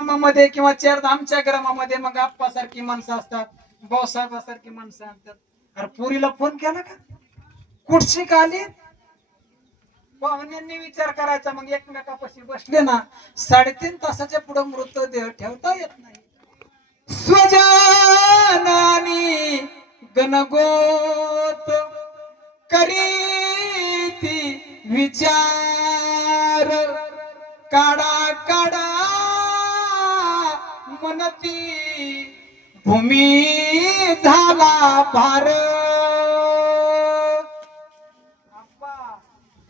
ग्रामामध्ये किंवा आमच्या ग्रामामध्ये मग आप्पासारखी माणसं असतात, भाऊसाहेबासारखी माणसं असतात. अरे पुरीला फोन केला का, कुठशी का आली? पाहुण्यांनी विचार करायचा. मग एकमेकापाशी बसले ना, 3.5 तासाच्या पुढे मृतदेह ठेवता येत नाही. स्वजानानी गणगोत करीती विचार, काढा काढा मनती भूमी झाला भार.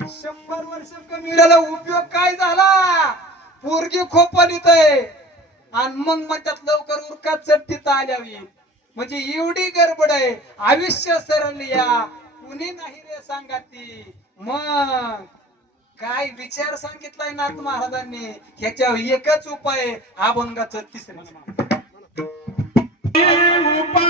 100 वर्ष कमी झाला, उपयोग काय झाला? पोरगी खोपलीत आहे आणि मग म्हणतात लवकर उरका चट्टीत आल्यावी. म्हणजे एवढी गडबड आहे, आयुष्य सरळ या कुणी नाही रे सांगाती. मग काय विचार सांगितलाय नाथ महाराजांनी, ह्याच्या एकच उपाय, अभंगाचं 3रं उपाय